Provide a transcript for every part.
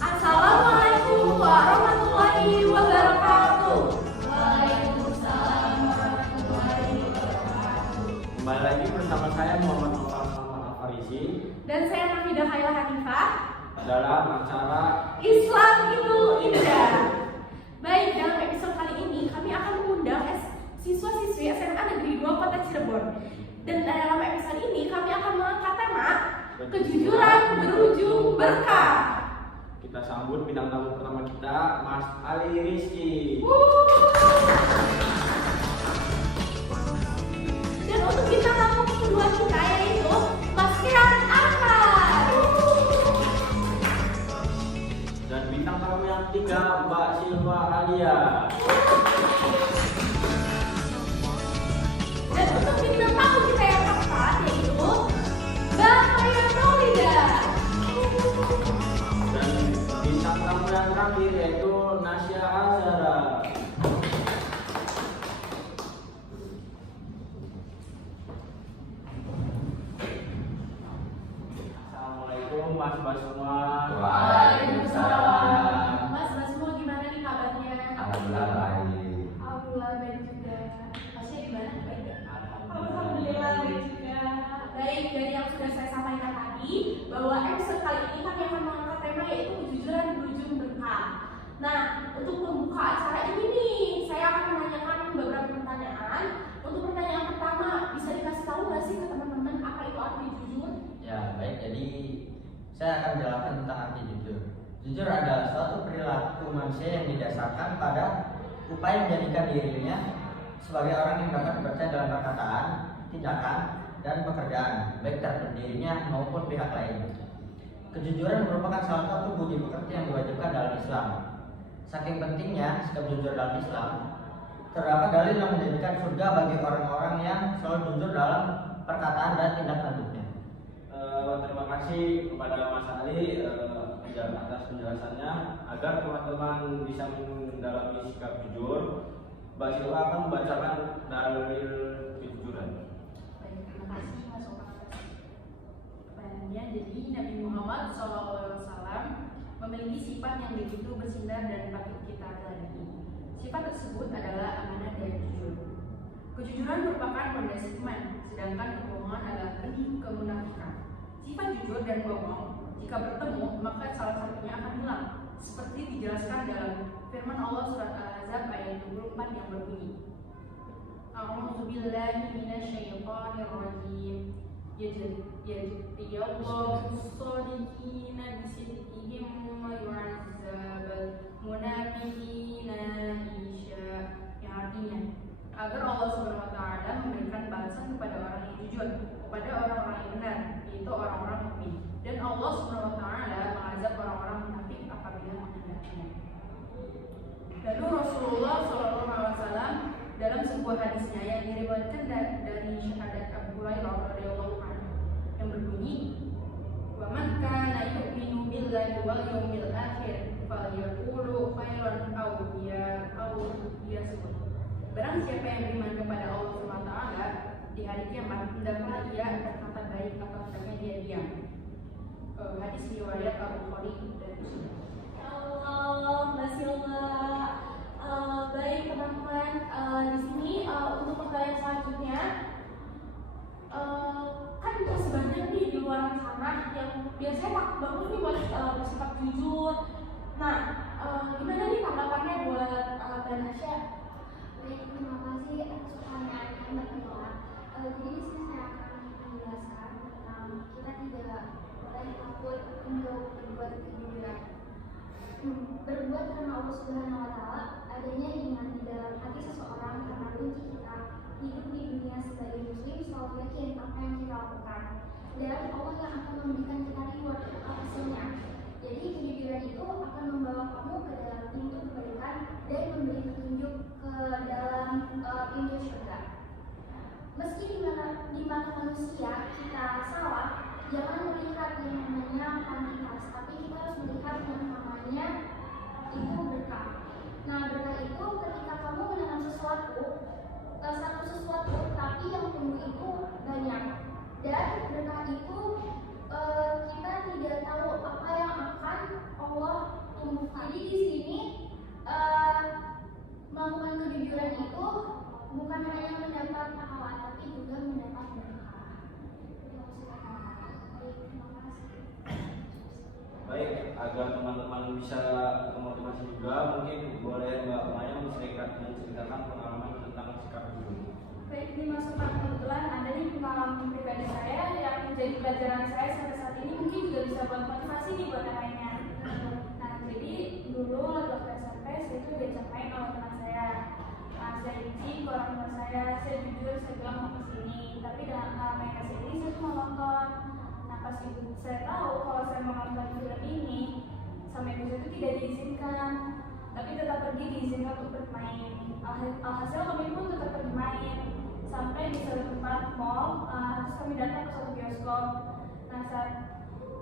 Assalamualaikum warahmatullahi wabarakatuh. Waalaikumsalam warahmatullahi wabarakatuh. Kembali lagi bersama saya Muhammad Nurul Al-Farisi Dan saya Nafidah Khairul Hanifah dalam acara Islam itu Indah. Baik, dalam episode kali ini kami akan mengundang siswa-siswi SMA Negeri 2 Kota Cirebon. Dan dalam episode ini kami akan mengangkat tema kejujuran berujung berkah. kita sambut bintang tamu pertama kita, Mas Ali Rizky. Dan untuk bintang tamu kedua kita yaitu Mas Kiran Ahmad. Dan bintang tamu yang ketiga, Mbak Silva Alia. Dan untuk bintang tamu kita yang keempat yaitu Mbak Maya Maulida. Dan bintang tamu yang terakhir yaitu Nasya Azhara. Assalamualaikum Mas semua. Waalaikumsalam. Mas semua gimana nih kabarnya? Alhamdulillah baik. Alhamdulillah baik juga. Masnya gimana? Baik gak? Alhamdulillah. Alhamdulillah baik juga. Baik, dari yang sudah saya sampaikan tadi bahwa episode kali ini kami akan mengangkat tema yaitu kejujuran berujung berkah. Nah, untuk membuka acara ini nih, saya akan menanyakan beberapa pertanyaan. Untuk pertanyaan pertama, bisa dikasih tahu nggak sih ke teman-teman apa itu arti jujur? Ya baik, jadi saya akan menjelaskan tentang arti jujur. Jujur adalah suatu perilaku manusia yang didasarkan pada upaya menjadikan dirinya sebagai orang yang dapat dipercaya dalam perkataan, tindakan, dan pekerjaan, baik terhadap dirinya maupun pihak lain. Kejujuran merupakan salah satu budi pekerti yang diwajibkan dalam Islam. Saking pentingnya sikap jujur dalam Islam, terdapat dalil yang menjadikan surga bagi orang-orang yang selalu jujur dalam perkataan dan tindak lanjutnya. Terima kasih kepada Mas Ali atas penjelasannya. Agar teman-teman bisa mendalami sikap jujur, Mbak Silva akan membacakan dalil kejujuran. Baik, terima kasih Mas Oka atas pertanyaannya. Jadi Nabi Muhammad SAW memiliki sifat yang begitu bersinar dan patut kita teliti. Sifat tersebut adalah amanah dan jujur. Kejujuran merupakan fondasi iman, sedangkan kebohongan adalah benih kemunafikan. Sifat jujur dan bohong jika bertemu maka salah satunya akan hilang, seperti dijelaskan dalam firman Allah surat Al-Ahzab ayat 24 yang berbunyi, A'udzubillahi minasyaitonirrajim. Yajziyallahu as-shadiqina bisidqihim wa yu'azzabal munafiqina isya, yang artinya agar Allah Subhanahu wa taala memberikan balasan kepada orang yang jujur, kepada orang-orang yang benar, yaitu orang-orang mukmin. Dan Allah Subhanahu wa taala mengazab orang-orang munafik apabila menghendaki. Lalu Rasulullah SAW dalam sebuah hadisnya yang diriwayatkan dari syahadat Abu Hurairah radhiyallahu anhu yang berbunyi, "Wa man kana yu'minu billahi wal yawmil akhir falyaqulu khairan aw liyasmut." Barang siapa yang beriman kepada Allah SWT di hari kiamat, hendaklah ia berkata baik atau hendaknya dia diam. Hadis riwayat Al-Bukhari dan Muslim. Allah, Masya Allah. Baik teman-teman, di sini untuk pertanyaan selanjutnya, kan masih banyak nih di luar sana yang biasanya takut banget nih buat bersikap jujur. Nah, gimana nih tanggapannya buat Mbak Nasya? Baik, terima kasih atas pertanyaannya Mbak Nila. Jadi di sini saya akan menjelaskan tentang kita tidak boleh takut untuk berbuat kejujuran. Berbuat karena Allah Subhanahu wa taala, adanya iman di dalam hati seseorang karena kunci kita hidup di dunia sebagai muslim selalu yakin apa yang kita lakukan. Dan Allah yang akan memberikan kita reward atau hasilnya. Jadi kejujuran itu akan membawa kamu ke dalam pintu kebaikan dan memberi petunjuk ke dalam pintu surga. Meski di mata manusia kita salah, jangan melihat yang namanya kuantitas, tapi kita harus melihat yang namanya itu berkah. Nah, berkah itu ketika kamu menanam sesuatu, satu sesuatu, tapi yang tumbuh itu banyak. Dan berkah itu kita tidak tahu apa yang akan Allah Jadi di sini melakukan kejujuran itu bukan hanya mendapat pahala tapi juga mendapat berkah. Terima kasih. Baik, agar teman-teman bisa termotivasi juga, mungkin boleh Mbak Maya menceritakan pengalaman tentang sikap jujur. Baik, ini masukan kebetulan ada nih pengalaman pribadi saya yang menjadi pelajaran saya sampai saat ini, mungkin juga bisa buat motivasi nih buat yang lainnya. Nah, jadi dulu waktu SMP saya itu diajak main sama teman saya. Nah, saya izin ke orang tua saya jujur, saya bilang mau kesini. Tapi dengan main kesini saya cuma nonton. Nah, pas ibu saya tahu kalau saya mau nonton film ini, sama ibu saya itu tidak diizinkan. Tapi tetap pergi diizinkan untuk bermain. Alhasil kami pun tetap pergi main sampai di suatu tempat mall, terus kami datang ke suatu bioskop. Nah, saat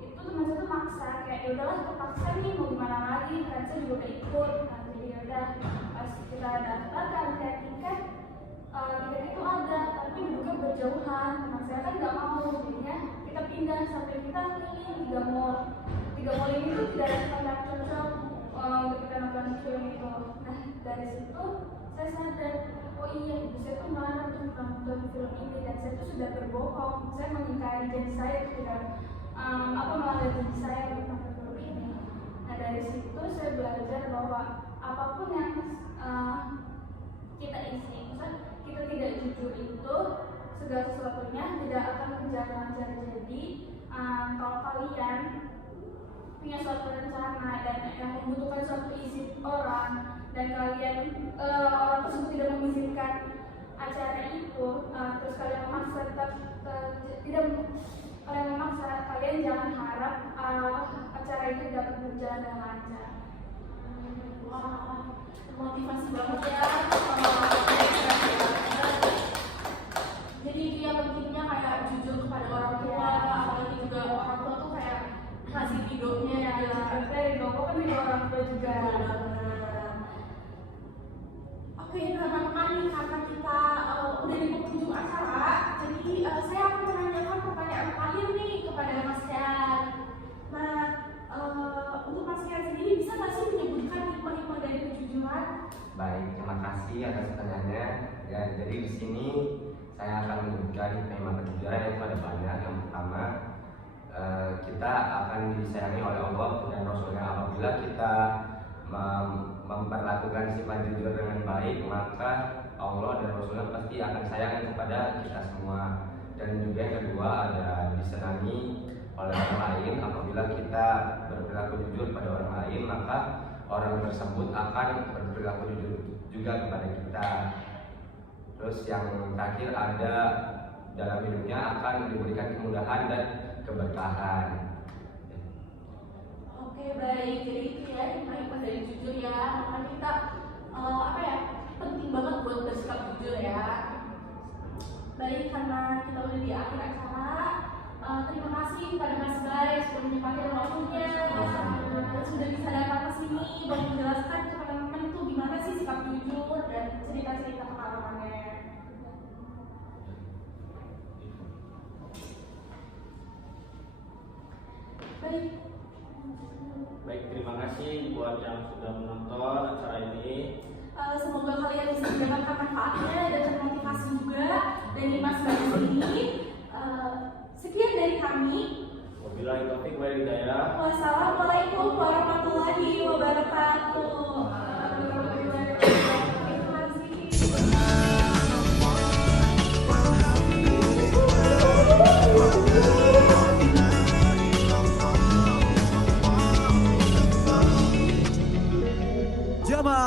itu teman saya tuh maksa, kayak ya udahlah terpaksa nih, mau gimana lagi, kan saya juga udah ikut. Nah, jadi ya udah pas kita daftar kan tiket tiket itu ada, tapi duduknya berjauhan. Teman saya kan nggak mau, jadinya kita pindah sampai kita keliling 3 mall ini tuh tidak ada tempat yang cocok untuk kita nonton film itu. Nah, dari situ saya sadar, oh iya, ibu saya tuh marah untuk nonton film ini dan saya tuh sudah berbohong. Saya mengingkari janji saya ketika melanggar janji saya untuk nonton film ini. Nah, dari situ saya belajar bahwa apapun yang kita isi, misalnya kita tidak jujur itu segala sesuatunya tidak akan berjalan lancar. Jadi kalau kalian punya suatu rencana dan yang membutuhkan suatu izin orang dan kalian orang tersebut tidak mengizinkan acara itu, terus kalian memaksa kalian memaksa, kalian jangan harap acara itu dapat berjalan dengan lancar. Wah, motivasi banget ya. Jadi itu yang pentingnya kayak jujur kepada orang tua, apalagi juga orang tua tuh kayak kasih videonya ya. Dari Boko kan video orang tua juga. Oke, teman-teman, karena kita udah di penghujung acara, jadi saya akan menanyakan pertanyaan terakhir nih kepada Mas Yan. Nah, untuk Mas Yan sendiri bisa nggak sih menyebutkan hikmah-hikmah dari kejujuran? Baik, terima kasih atas pertanyaannya. Ya, jadi di sini saya akan menyebutkan hikmah kejujuran yang ada banyak. Yang pertama, kita akan disayangi oleh Allah dan Rasulnya. Apabila kita memperlakukan sifat jujur dengan baik, maka Allah dan Rasulnya pasti akan sayang kepada kita semua. Dan juga yang kedua, ada disenangi oleh orang lain. Apabila kita berperilaku jujur pada orang lain, maka orang tersebut akan berperilaku jujur juga kepada kita. Terus yang terakhir, ada dalam hidupnya akan diberikan kemudahan dan keberkahan. Oke, baik. Jadi itu ya hikmah-hikmah dari jujur ya. Makanya kita penting banget buat bersikap jujur ya. Baik, karena kita udah di akhir acara, terima kasih kepada Mas Bay sudah menyempatkan waktunya dan sudah bisa datang ke sini dan menjelaskan kepada teman-teman itu gimana sih sikap jujur dan cerita-cerita pengalamannya. Baik, terima kasih buat yang sudah menonton acara ini. Semoga kalian bisa mendapatkan manfaatnya dan termotivasi juga dari Mas Bayu ini. Sekian dari kami. Wabillahi taufiq wal hidayah. Wassalamualaikum warahmatullahi